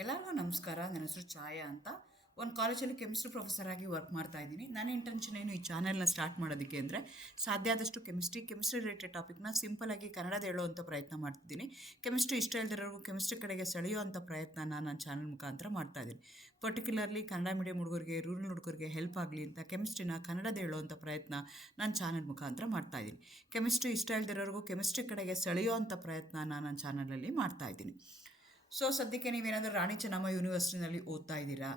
ಎಲ್ಲರಿಗೂ ನಮಸ್ಕಾರ. ನನ್ನ ಹೆಸರು ಛಾಯಾ ಅಂತ. ಒಂದು ಕಾಲೇಜಲ್ಲಿ ಕೆಮಿಸ್ಟ್ರಿ ಪ್ರೊಫೆಸರ್ ಆಗಿ ವರ್ಕ್ ಮಾಡ್ತಾ ಇದ್ದೀನಿ. ನನ್ನ ಇಂಟೆನ್ಷನ್ ಏನು ಈ ಚಾನೆಲ್ನ ಸ್ಟಾರ್ಟ್ ಮಾಡೋದಕ್ಕೆ ಅಂದರೆ ಸಾಧ್ಯ ಆದಷ್ಟು ಕೆಮಿಸ್ಟ್ರಿ ರಿಲೇಟೆಡ್ ಟಾಪಿಕ್ನ ಸಿಂಪಲಾಗಿ ಕನ್ನಡದ ಹೇಳುವಂಥ ಪ್ರಯತ್ನ ಮಾಡ್ತಿದ್ದೀನಿ. ಕೆಮಿಸ್ಟ್ರಿ ಇಷ್ಟ ಇಲ್ದಿರೋರ್ಗೂ ಕೆಮಿಸ್ಟ್ರಿ ಕಡೆಗೆ ಸೆಳೆಯುವಂಥ ಪ್ರಯತ್ನನ ನನ್ನ ಚಾನಲ್ ಮುಖಾಂತರ ಮಾಡ್ತಾ ಇದ್ದೀನಿ. ಪರ್ಟಿಕ್ಯುಲರ್ಲಿ ಕನ್ನಡ ಮೀಡಿಯಂ ಹುಡುಗರಿಗೆ, ರೂರಲ್ ಹುಡುಗರಿಗೆ ಹೆಲ್ಪ್ ಆಗಲಿ ಅಂತ ಕೆಮಿಸ್ಟ್ರಿನ ಕನ್ನಡದ ಹೇಳುವಂಥ ಪ್ರಯತ್ನ ನನ್ನ ಚಾನಲ್ ಮುಖಾಂತರ ಮಾಡ್ತಾ ಇದ್ದೀನಿ. ಕೆಮಿಸ್ಟ್ರಿ ಇಷ್ಟ ಇಲ್ದಿರೋರ್ಗೂ ಕೆಮಿಸ್ಟ್ರಿ ಕಡೆಗೆ ಸೆಳೆಯುವಂಥ ಪ್ರಯತ್ನನ ನನ್ನ ಚಾನಲಲ್ಲಿ ಮಾಡ್ತಾ ಇದ್ದೀನಿ. ಸೊ ಸದ್ಯಕ್ಕೆ ನೀವೇನಾದರೂ ರಾಣಿ ಚೆನ್ನಮ್ಮ ಯೂನಿವರ್ಸಿಟಿನಲ್ಲಿ ಓದ್ತಾ ಇದ್ದೀರಾ,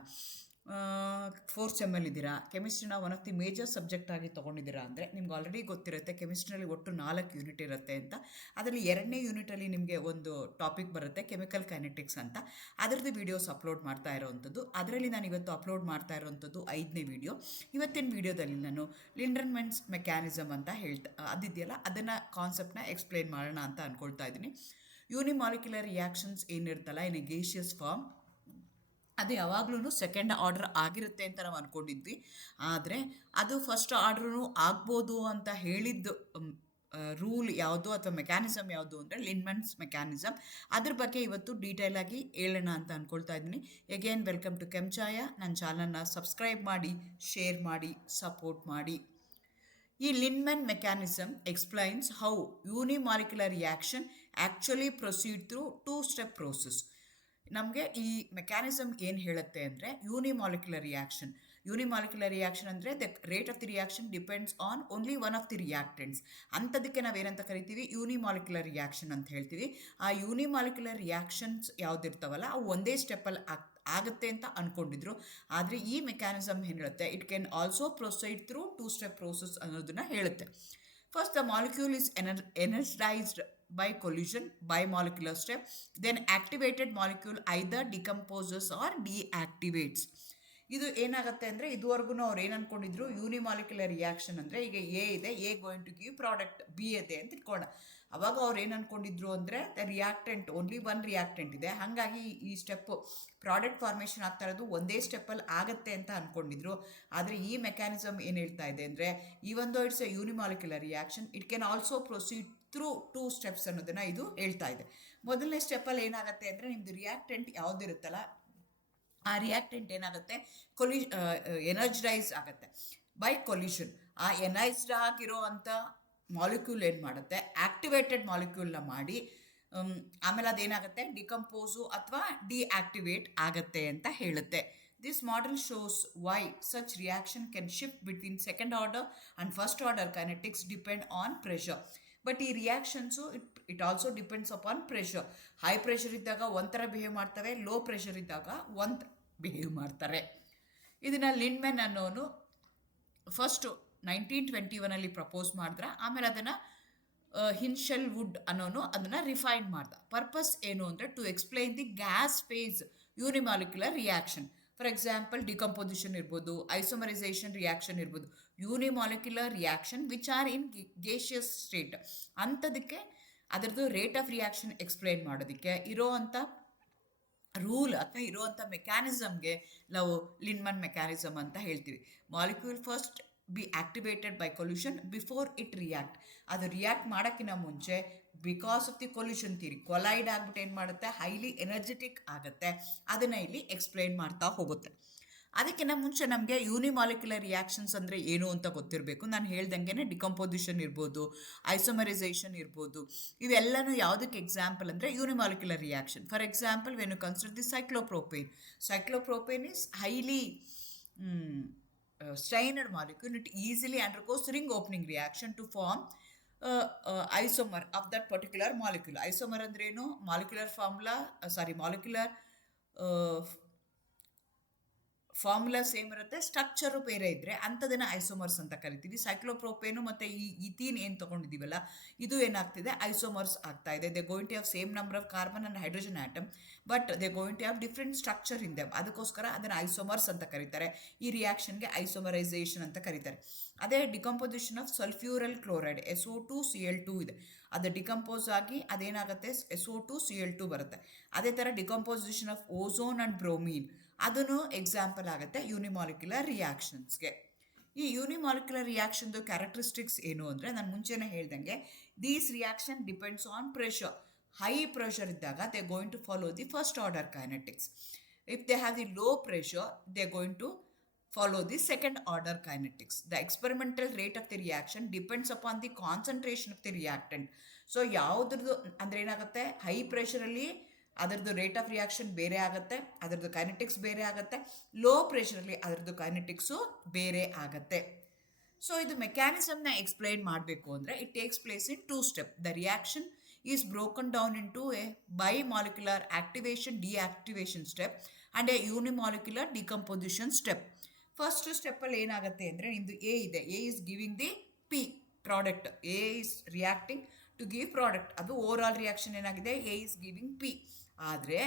4th ಸೆಮ್ಮಲ್ಲಿ ಇದ್ದೀರಾ, ಕೆಮಿಸ್ಟ್ರಿನ one of the major subject ಆಗಿ ತೊಗೊಂಡಿದ್ದೀರಾ ಅಂದರೆ ನಿಮ್ಗೆ ಆಲ್ರೆಡಿ ಗೊತ್ತಿರುತ್ತೆ ಕೆಮಿಸ್ಟ್ರಿನಲ್ಲಿ ಒಟ್ಟು 4 ಯೂನಿಟ್ ಇರುತ್ತೆ ಅಂತ. ಅದರಲ್ಲಿ 2ನೇ ಯೂನಿಟಲ್ಲಿ ನಿಮಗೆ ಒಂದು ಟಾಪಿಕ್ ಬರುತ್ತೆ, ಕೆಮಿಕಲ್ ಕೈನೆಟಿಕ್ಸ್ ಅಂತ. ಅದರದ್ದು ವೀಡಿಯೋಸ್ ಅಪ್ಲೋಡ್ ಮಾಡ್ತಾ ಇರೋವಂಥದ್ದು. ಅದರಲ್ಲಿ ನಾನು ಇವತ್ತು ಅಪ್ಲೋಡ್ ಮಾಡ್ತಾ ಇರೋವಂಥದ್ದು 5ನೇ ವೀಡಿಯೋ. ಇವತ್ತಿನ ವೀಡಿಯೋದಲ್ಲಿ ನಾನು ಲಿಂಡರ್ಮೆನ್ಸ್ ಮೆಕ್ಯಾನಿಸಮ್ ಅಂತ ಅದಿದೆಯಲ್ಲ, ಅದನ್ನು ಕಾನ್ಸೆಪ್ಟನ್ನ ಎಕ್ಸ್ಪ್ಲೇನ್ ಮಾಡೋಣ ಅಂತ ಅಂದ್ಕೊಳ್ತಾ ಇದ್ದೀನಿ. ಯೂನಿಮಾಲಿಕ್ಯುಲರ್ ರಿಯಾಕ್ಷನ್ಸ್ ಏನಿರುತ್ತಲ್ಲ ಇನ್ ಎ ಗೇಷಿಯಸ್ ಫಾರ್ಮ್, ಅದು ಯಾವಾಗಲೂ ಸೆಕೆಂಡ್ ಆರ್ಡರ್ ಆಗಿರುತ್ತೆ ಅಂತ ನಾವು ಅಂದ್ಕೊಂಡಿದ್ವಿ. ಆದರೆ ಅದು ಫಸ್ಟ್ ಆರ್ಡ್ರೂ ಆಗ್ಬೋದು ಅಂತ ಹೇಳಿದ್ದು ರೂಲ್ ಯಾವುದು ಅಥವಾ ಮೆಕ್ಯಾನಿಸಮ್ ಯಾವುದು ಅಂದರೆ ಲಿಂಡ್ಮನ್ಸ್ ಮೆಕ್ಯಾನಿಸಮ್. ಅದ್ರ ಬಗ್ಗೆ ಇವತ್ತು ಡೀಟೇಲ್ ಆಗಿ ಹೇಳೋಣ ಅಂತ ಅಂದ್ಕೊಳ್ತಾ ಇದ್ದೀನಿ. Again welcome to Kenchaya. ನನ್ನ ಚಾನಲ್ನ ಸಬ್ಸ್ಕ್ರೈಬ್ ಮಾಡಿ, ಶೇರ್ ಮಾಡಿ, ಸಪೋರ್ಟ್ ಮಾಡಿ. ಈ Lindemann mechanism explains how unimolecular reaction actually proceed through 2-step process. ನಮಗೆ ಈ ಮೆಕ್ಯಾನಿಸಮ್ ಏನು ಹೇಳುತ್ತೆ ಅಂದರೆ ಯೂನಿಮಾಲಿಕ್ಯುಲರ್ ರಿಯಾಕ್ಷನ್ ಅಂದರೆ the rate of the reaction depends on only one of the reactants. ಅಂಥದಕ್ಕೆ ನಾವೇನಂತ ಕರಿತೀವಿ, ಯೂನಿಮಾಲಿಕ್ಯುಲರ್ ರಿಯಾಕ್ಷನ್ ಅಂತ ಹೇಳ್ತೀವಿ. ಆ ಯೂನಿಮಾಲಿಕ್ಯುಲರ್ ರಿಯಾಕ್ಷನ್ಸ್ ಯಾವುದಿರ್ತಾವಲ್ಲ ಅವು ಒಂದೇ ಸ್ಟೆಪ್ಪಲ್ಲಿ ಆಗುತ್ತೆ ಅಂತ ಅಂದ್ಕೊಂಡಿದ್ರು. ಆದರೆ ಈ ಮೆಕ್ಯಾನಿಸಮ್ ಏನು ಹೇಳುತ್ತೆ, it can also proceed through 2-step process ಅನ್ನೋದನ್ನು ಹೇಳುತ್ತೆ. First the molecule is energised by collision bimolecular step, then activated molecule either decomposes or deactivates. ಇದು ಏನಾಗುತ್ತೆ ಅಂದರೆ ಇದುವರೆಗೂ ಅವ್ರು ಏನು ಅಂದ್ಕೊಂಡಿದ್ರು, ಯೂನಿಮಾಲಿಕ್ಯುಲರ್ ರಿಯಾಕ್ಷನ್ ಅಂದರೆ ಈಗ ಎ ಇದೆ, A going to give product B ಇದೆ ಅಂತ ಇಟ್ಕೊಳ್ಳೋಣ. ಅವಾಗ ಅವ್ರು ಏನು ಅಂದ್ಕೊಂಡಿದ್ರು ಅಂದರೆ the reactant only one reactant ಇದೆ, ಹಾಗಾಗಿ ಈ ಸ್ಟೆಪ್ಪು ಪ್ರಾಡಕ್ಟ್ ಫಾರ್ಮೇಷನ್ ಆಗ್ತಾ ಇರೋದು ಒಂದೇ ಸ್ಟೆಪ್ಪಲ್ಲಿ ಆಗುತ್ತೆ ಅಂತ ಅಂದ್ಕೊಂಡಿದ್ರು. ಆದರೆ ಈ ಮೆಕ್ಯಾನಿಸಮ್ ಏನು ಹೇಳ್ತಾ ಇದೆ ಅಂದರೆ even though it's A unimolecular reaction, it can also proceed through 2 steps ಅನ್ನೋದನ್ನು ಇದು ಹೇಳ್ತಾ ಇದೆ. ಮೊದಲನೇ ಸ್ಟೆಪ್ಪಲ್ಲಿ ಏನಾಗುತ್ತೆ ಅಂದರೆ ನಿಮ್ಮದು ರಿಯಾಕ್ಟೆಂಟ್ ಯಾವುದಿರುತ್ತಲ್ಲ ಆ ರಿಯಾಕ್ಟೆಂಟ್ ಏನಾಗುತ್ತೆ, ಎನರ್ಜೈಸ್ ಆಗುತ್ತೆ ಬೈ ಕೊಲ್ಯೂಷನ್. ಆ ಎನರ್ಜೈಸ್ಡ್ ಆಗಿರೋ ಅಂಥ ಮಾಲಿಕ್ಯೂಲ್ ಏನು ಮಾಡುತ್ತೆ, ಆ್ಯಕ್ಟಿವೇಟೆಡ್ ಮಾಲಿಕ್ಯೂಲ್ನ ಮಾಡಿ ಆಮೇಲೆ ಅದೇನಾಗುತ್ತೆ ಡಿಕಂಪೋಸು ಅಥವಾ ಡಿಆಕ್ಟಿವೇಟ್ ಆಗುತ್ತೆ ಅಂತ ಹೇಳುತ್ತೆ. This model shows why such reaction can shift between second order and first order kinetics depend on pressure. But ಈ reactions it also depends upon pressure. High pressure ಇದ್ದಾಗ ಒಂಥರ ಬಿಹೇವ್ ಮಾಡ್ತವೆ, ಲೋ ಪ್ರೆಷರ್ ಇದ್ದಾಗ ಒಂಥರ behave ಮಾಡ್ತಾರೆ. ಇದನ್ನು ಲಿಂಡ್ಮನ್ ಅನ್ನೋನು first 1921 propose ಮಾಡಿದ್ರೆ, ಆಮೇಲೆ ಅದನ್ನು ಹಿನ್ಶೆಲ್ ವುಡ್ ಅನ್ನೋನು ಅದನ್ನು ರಿಫೈನ್ ಮಾಡ್ದ. ಪರ್ಪಸ್ ಏನು ಅಂದರೆ to explain the gas phase unimolecular reaction. For example decomposition ಇರ್ಬೋದು, ಐಸೋಮರೈಸೇಷನ್ ರಿಯಾಕ್ಷನ್ ಇರ್ಬೋದು, unimolecular reaction which are in gaseous state ಅಂಥದಕ್ಕೆ ಅದರದ್ದು ರೇಟ್ ಆಫ್ ರಿಯಾಕ್ಷನ್ ಎಕ್ಸ್ಪ್ಲೈನ್ ಮಾಡೋದಕ್ಕೆ ಇರೋವಂಥ ರೂಲ್ ಅಥವಾ ಇರೋವಂಥ ಮೆಕ್ಯಾನಿಸಮ್ಗೆ ನಾವು ಲಿಂಡ್ಮನ್ ಮೆಕ್ಯಾನಿಸಮ್ ಅಂತ ಹೇಳ್ತೀವಿ. Molecule first B activated by collusion before it react. ಅದು ರಿಯಾಕ್ಟ್ ಮಾಡೋಕ್ಕಿಂತ ಮುಂಚೆ because of the collusion theory collide ಆಗಿಬಿಟ್ಟು ಏನು ಮಾಡುತ್ತೆ, ಹೈಲಿ ಎನರ್ಜೆಟಿಕ್ ಆಗುತ್ತೆ. ಅದನ್ನು ಇಲ್ಲಿ ಎಕ್ಸ್ಪ್ಲೈನ್ ಮಾಡ್ತಾ ಹೋಗುತ್ತೆ. ಅದಕ್ಕಿಂತ ಮುಂಚೆ ನಮಗೆ ಯೂನಿಮಾಲಿಕ್ಯುಲರ್ ರಿಯಾಕ್ಷನ್ಸ್ ಅಂದರೆ ಏನು ಅಂತ ಗೊತ್ತಿರಬೇಕು. ನಾನು ಹೇಳ್ದಂಗೆ ಡಿಕಂಪೋಸಿಷನ್ ಇರ್ಬೋದು, ಐಸೋಮರೈಸೇಷನ್ ಇರ್ಬೋದು, ಇವೆಲ್ಲನೂ ಯಾವುದಕ್ಕೆ ಎಕ್ಸಾಂಪಲ್ ಅಂದರೆ unimolecular reaction. For example when you consider the cyclopropane is highly strained molecule, it easily undergoes ring opening reaction to form isomer of that particular molecule. Isomer andrenu molecular formula same ಇರುತ್ತೆ, structure ಬೇರೆ ಇದ್ದರೆ ಅಂಥದನ್ನು isomers ಅಂತ ಕರಿತೀವಿ. ಸೈಕ್ಲೋಪ್ರೋಪೇನು ಮತ್ತು ಈ ಇಥೀನ್ ಏನು ತೊಗೊಂಡಿದ್ದೀವಲ್ಲ ಇದು ಏನಾಗ್ತಿದೆ, ಐಸೋಮರ್ಸ್ ಆಗ್ತಾ ಇದೆ. They going to have same number of carbon and hydrogen atom, but they going to have different structure in them. ಅದಕ್ಕೋಸ್ಕರ ಅದನ್ನು ಐಸೋಮರ್ಸ್ ಅಂತ ಕರೀತಾರೆ. ಈ ರಿಯಾಕ್ಷನ್ಗೆ ಐಸೋಮರೈಸೇಷನ್ ಅಂತ ಕರೀತಾರೆ. ಅದೇ ಡಿಕಂಪೋಸಿಷನ್ ಆಫ್ ಸಲ್ಫ್ಯೂರಲ್ ಕ್ಲೋರೈಡ್ SO2Cl2 ಇದೆ, ಅದು ಡಿಕಂಪೋಸ್ ಆಗಿ ಅದೇನಾಗುತ್ತೆ SO2Cl2 ಬರುತ್ತೆ. ಅದೇ ಥರ ಡಿಕಂಪೋಸಿಷನ್ ಆಫ್ ಓಝೋನ್ ಆ್ಯಂಡ್ ಬ್ರೋಮೀನ್ ಅದನ್ನು ಎಕ್ಸಾಂಪಲ್ ಆಗುತ್ತೆ ಯೂನಿಮಾಲಿಕ್ಯುಲರ್ ರಿಯಾಕ್ಷನ್ಸ್ಗೆ. ಈ ಯೂನಿಮಾಲಿಕ್ಯುಲರ್ ರಿಯಾಕ್ಷನ್ದು ಕ್ಯಾರೆಕ್ಟರಿಸ್ಟಿಕ್ಸ್ ಏನು ಅಂದರೆ ನಾನು ಮುಂಚೆನೇ ಹೇಳ್ದಂಗೆ these reaction depends on pressure. High pressure ಇದ್ದಾಗ they going to follow the first order kinetics. If they have the low pressure they going to follow the second order kinetics. The experimental rate of the reaction depends upon the concentration of the reactant. So ಯಾವುದ್ರದ್ದು ಅಂದರೆ ಏನಾಗುತ್ತೆ, high ಪ್ರೆಷರಲ್ಲಿ ಅದರದ್ದು rate of reaction ಬೇರೆ ಆಗುತ್ತೆ, ಅದರದ್ದು kinetics ಬೇರೆ ಆಗುತ್ತೆ. Low ಪ್ರೆಷರಲ್ಲಿ ಅದರದ್ದು ಕೈನೆಟಿಕ್ಸು ಬೇರೆ ಆಗುತ್ತೆ. ಸೊ ಇದು ಮೆಕ್ಯಾನಿಸಮ್ನ ಎಕ್ಸ್ಪ್ಲೈನ್ ಮಾಡಬೇಕು ಅಂದರೆ it takes place in 2 step. The reaction is broken down into a bimolecular activation deactivation step and a unimolecular decomposition step. First ಸ್ಟೆಪ್ಪಲ್ಲಿ ಏನಾಗುತ್ತೆ ಅಂದರೆ ನಿಮ್ಮದು ಎ ಇದೆ, A is giving the P product, A is reacting to give product. ಅದು overall reaction ಏನಾಗಿದೆ, A is giving P. ಆದರೆ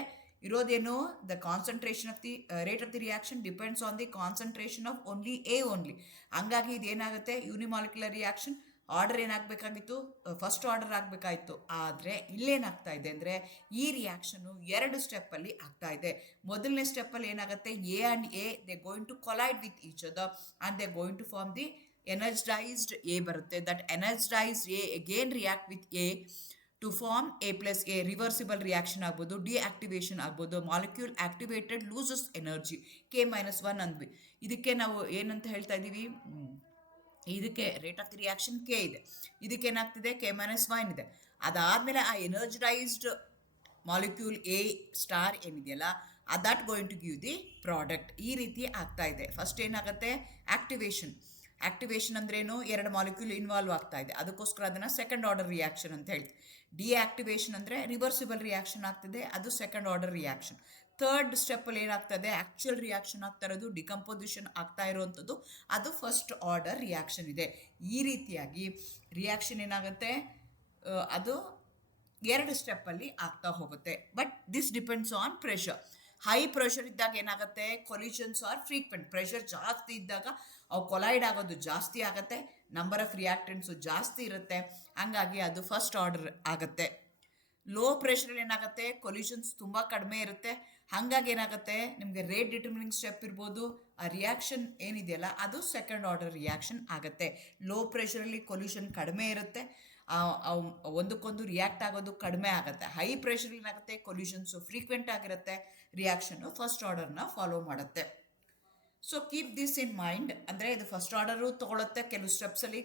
ಇರೋದೇನು, the concentration of the rate of the reaction depends on the concentration of only A only. ಹಂಗಾಗಿ ಇದೇನಾಗುತ್ತೆ, unimolecular reaction order ಏನಾಗಬೇಕಾಗಿತ್ತು, first order ಆಗಬೇಕಾಯಿತು. ಆದರೆ ಇಲ್ಲೇನಾಗ್ತಾ ಇದೆ ಅಂದರೆ ಈ ರಿಯಾಕ್ಷನ್ನು 2 ಸ್ಟೆಪ್ಪಲ್ಲಿ ಆಗ್ತಾ ಇದೆ. ಮೊದಲನೇ ಸ್ಟೆಪ್ಪಲ್ಲಿ ಏನಾಗುತ್ತೆ, A and A they going to collide with each other and they going to form the energized A ಬರುತ್ತೆ. That energized A again react with A to form A plus A. Reversible reaction ಆಗ್ಬೋದು, deactivation ಆಗ್ಬೋದು. Molecule activated loses energy K-1 ಅಂದ್ವಿ. ಇದಕ್ಕೆ ನಾವು ಏನಂತ ಹೇಳ್ತಾ ಇದ್ದೀವಿ, ಇದಕ್ಕೆ rate of the reaction K ಇದೆ, ಇದಕ್ಕೆ ಏನಾಗ್ತಿದೆ K-1 ಇದೆ. ಅದಾದಮೇಲೆ ಆ ಎನರ್ಜೈಸ್ಡ್ ಮಾಲಿಕ್ಯೂಲ್ ಎ ಸ್ಟಾರ್ ಏನಿದೆಯಲ್ಲ that going to give the product. ಈ ರೀತಿ ಆಗ್ತಾ ಇದೆ. ಫಸ್ಟ್ ಏನಾಗುತ್ತೆ, ಆಕ್ಟಿವೇಶನ್ ಅಂದ್ರೇನು, 2 ಮಾಲಿಕ್ಯೂಲ್ ಇನ್ವಾಲ್ವ್ ಆಗ್ತಾ ಇದೆ, ಅದಕ್ಕೋಸ್ಕರ ಅದನ್ನು ಸೆಕೆಂಡ್ ಆರ್ಡರ್ ರಿಯಾಕ್ಷನ್ ಅಂತ ಹೇಳ್ತೀವಿ. ಡಿಆಕ್ಟಿವೇಶನ್ ಅಂದರೆ ರಿವರ್ಸಿಬಲ್ ರಿಯಾಕ್ಷನ್ ಆಗ್ತದೆ, ಅದು ಸೆಕೆಂಡ್ ಆರ್ಡರ್ ರಿಯಾಕ್ಷನ್. ಥರ್ಡ್ ಸ್ಟೆಪ್ಪಲ್ಲಿ ಏನಾಗ್ತದೆ, ಆ್ಯಕ್ಚುಯಲ್ ರಿಯಾಕ್ಷನ್ ಆಗ್ತಾ ಇರೋದು, ಡಿಕಂಪೋಸಿಷನ್ ಆಗ್ತಾ ಇರೋವಂಥದ್ದು, ಅದು ಫಸ್ಟ್ ಆರ್ಡರ್ ರಿಯಾಕ್ಷನ್ ಇದೆ. ಈ ರೀತಿಯಾಗಿ ರಿಯಾಕ್ಷನ್ ಏನಾಗುತ್ತೆ, ಅದು 2 ಸ್ಟೆಪ್ಪಲ್ಲಿ ಆಗ್ತಾ ಹೋಗುತ್ತೆ. But this depends on pressure. High pressure ಇದ್ದಾಗ ಏನಾಗುತ್ತೆ, ಕೊಲಿಷನ್ಸ್ ಆರ್ ಫ್ರೀಕ್ವೆಂಟ್. ಪ್ರೆಷರ್ ಜಾಸ್ತಿ ಇದ್ದಾಗ ಅವು ಕೊಲೈಡ್ ಆಗೋದು ಜಾಸ್ತಿ ಆಗುತ್ತೆ, ನಂಬರ್ ಆಫ್ ರಿಯಾಕ್ಟೆಂಟ್ಸು ಜಾಸ್ತಿ ಇರುತ್ತೆ, ಹಂಗಾಗಿ ಅದು ಫಸ್ಟ್ ಆರ್ಡರ್ ಆಗುತ್ತೆ. ಲೋ ಪ್ರೆಷರಲ್ಲಿ ಏನಾಗುತ್ತೆ, ಕೊಲಿಷನ್ಸ್ ತುಂಬ ಕಡಿಮೆ ಇರುತ್ತೆ, ಹಾಗಾಗಿ ಏನಾಗುತ್ತೆ ನಿಮಗೆ ರೇಟ್ ಡಿಟರ್ಮಿನಿಂಗ್ ಸ್ಟೆಪ್ ಇರ್ಬೋದು, ಆ ರಿಯಾಕ್ಷನ್ ಏನಿದೆಯಲ್ಲ ಅದು ಸೆಕೆಂಡ್ ಆರ್ಡರ್ ರಿಯಾಕ್ಷನ್ ಆಗುತ್ತೆ. ಲೋ ಪ್ರೆಷರಲ್ಲಿ ಕೊಲ್ಯೂಷನ್ ಕಡಿಮೆ ಇರುತ್ತೆ, ಒಂದಕ್ಕೊಂದು ರಿಯಾಕ್ಟ್ ಆಗೋದು ಕಡಿಮೆ ಆಗುತ್ತೆ. ಹೈ ಪ್ರೆಷರ್ ಏನಾಗುತ್ತೆ, ಕೊಲ್ಯೂಷನ್ಸು ಫ್ರೀಕ್ವೆಂಟ್ ಆಗಿರುತ್ತೆ, ರಿಯಾಕ್ಷನ್ನು ಫಸ್ಟ್ ಆರ್ಡರ್ನ ಫಾಲೋ ಮಾಡುತ್ತೆ. So keep this in mind. ಅಂದರೆ ಇದು ಫಸ್ಟ್ ಆರ್ಡರು ತೊಗೊಳುತ್ತೆ ಕೆಲವು ಸ್ಟೆಪ್ಸಲ್ಲಿ,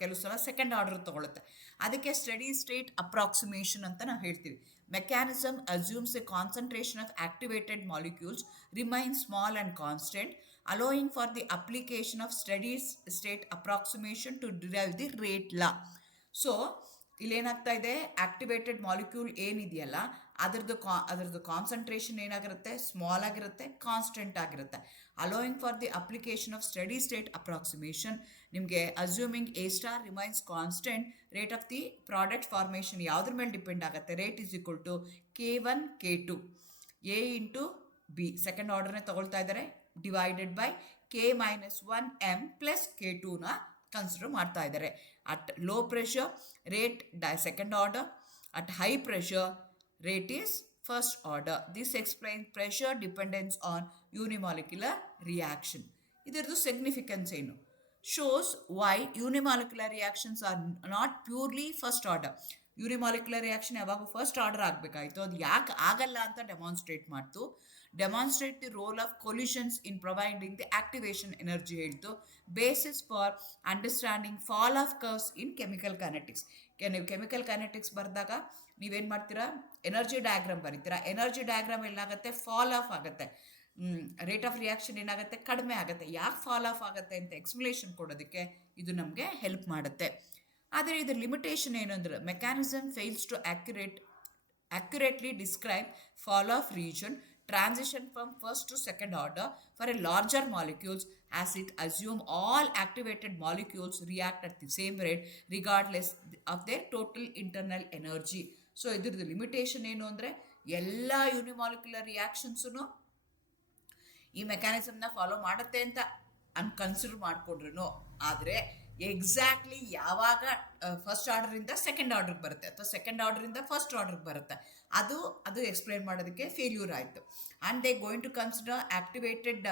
ಕೆಲವು ಸಲ ಸೆಕೆಂಡ್ ಆರ್ಡರ್ ತೊಗೊಳುತ್ತೆ. ಅದಕ್ಕೆ ಸ್ಟಡಿ ಸ್ಟೇಟ್ ಅಪ್ರಾಕ್ಸಿಮೇಷನ್ ಅಂತ ನಾವು ಹೇಳ್ತೀವಿ. Mechanism assumes A concentration of activated molecules remain small and constant, allowing for the application of steady state approximation to derive the rate law. So ಇಲ್ಲೇನಾಗ್ತಾ ಇದೆ, activated molecule ಏನಿದೆಯಲ್ಲ ಅದರದ್ದು concentration ಏನಾಗಿರುತ್ತೆ, small ಆಗಿರುತ್ತೆ, constant ಆಗಿರುತ್ತೆ. Allowing for the application of steady state approximation, ನಿಮಗೆ assuming A star remains constant, rate of the product formation ಯಾವುದ್ರ ಮೇಲೆ ಡಿಪೆಂಡ್ ಆಗುತ್ತೆ, rate is equal to K1 K2 A into B, second ಆರ್ಡರ್ನೇ ತಗೊಳ್ತಾ ಇದ್ದಾರೆ, divided by K-1 M plus K2ನ consider ಮಾಡ್ತಾ ಇದ್ದಾರೆ. At low pressure rate second order, at high pressure rate is first order. This explains pressure dependence on unimolecular reaction. ಇದರದ್ದು significance ಏನು, shows why unimolecular reactions are not purely first order. Unimolecular reaction ಯಾವಾಗ first order ಆಗಬೇಕಾಯಿತು, ಅದು ಯಾಕೆ ಆಗಲ್ಲ ಅಂತ demonstrate ಮಾಡ್ತು. Demonstrate the role of collisions in providing the activation energy ಹೇಳ್ತು. Basis for understanding fall off curves in chemical kinetics. ನೀವು chemical kinetics ಬರೆದಾಗ ನೀವೇನು ಮಾಡ್ತೀರಾ, ಎನರ್ಜಿ ಡಯಾಗ್ರಾಮ್ ಬರೀತೀರಾ. ಎನರ್ಜಿ ಡಯಾಗ್ರಾಮ್ ಏನಾಗುತ್ತೆ, ಫಾಲ್ ಆಫ್ ಆಗುತ್ತೆ, ರೇಟ್ ಆಫ್ ರಿಯಾಕ್ಷನ್ ಏನಾಗುತ್ತೆ, ಕಡಿಮೆ ಆಗುತ್ತೆ. ಯಾಕೆ ಫಾಲ್ ಆಫ್ ಆಗುತ್ತೆ ಅಂತ ಎಕ್ಸ್ಪ್ಲನೇಷನ್ ಕೊಡೋದಕ್ಕೆ ಇದು ನಮಗೆ ಹೆಲ್ಪ್ ಮಾಡುತ್ತೆ. ಆದರೆ ಇದರ ಲಿಮಿಟೇಷನ್ ಏನು ಅಂದರೆ, mechanism fails to accurately describe fall off region, transition from first to second order for a larger molecules, as it assume all activated molecules react at the same rate regardless of their total internal energy. So ಇದ್ರದ್ದು limitation ಏನು ಅಂದರೆ, ಎಲ್ಲ unimolecular ರಿಯಾಕ್ಷನ್ಸೂ ಈ ಮೆಕ್ಯಾನಿಸಮ್ನ follow ಮಾಡುತ್ತೆ ಅಂತ consider ಮಾಡಿಕೊಂಡ್ರು, ಆದರೆ exactly ಯಾವಾಗ ಫಸ್ಟ್ ಆರ್ಡರಿಂದ ಸೆಕೆಂಡ್ ಆರ್ಡರ್ಗೆ ಬರುತ್ತೆ ಅಥವಾ ಸೆಕೆಂಡ್ ಆರ್ಡರಿಂದ ಫಸ್ಟ್ ಆರ್ಡರ್ಗೆ ಬರುತ್ತೆ, ಅದು ಎಕ್ಸ್ಪ್ಲೈನ್ ಮಾಡೋದಕ್ಕೆ ಫೇಲ್ಯೂರ್ ಆಯಿತು. And they going to consider activated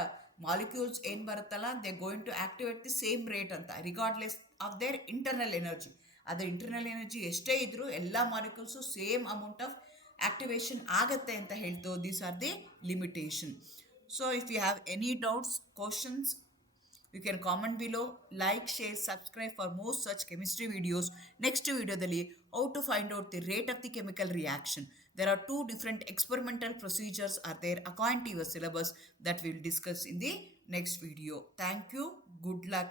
molecules ಏನು ಬರುತ್ತಲ್ಲ, they going to activate the same rate ಅಂತ, regardless of their internal energy. ಅದು ಇಂಟರ್ನಲ್ ಎನರ್ಜಿ ಎಷ್ಟೇ ಇದ್ರೂ ಎಲ್ಲ molecules same amount of activation ಆಗತ್ತೆ ಅಂತ ಹೇಳ್ತು. These are the limitation. So if you have any doubts, questions, you can comment below, like, share, subscribe for more such chemistry videos. Next video dalli how to find out the rate of the chemical reaction. There are two different experimental procedures are there according to your syllabus that we will discuss in the next video. Thank you. Good luck.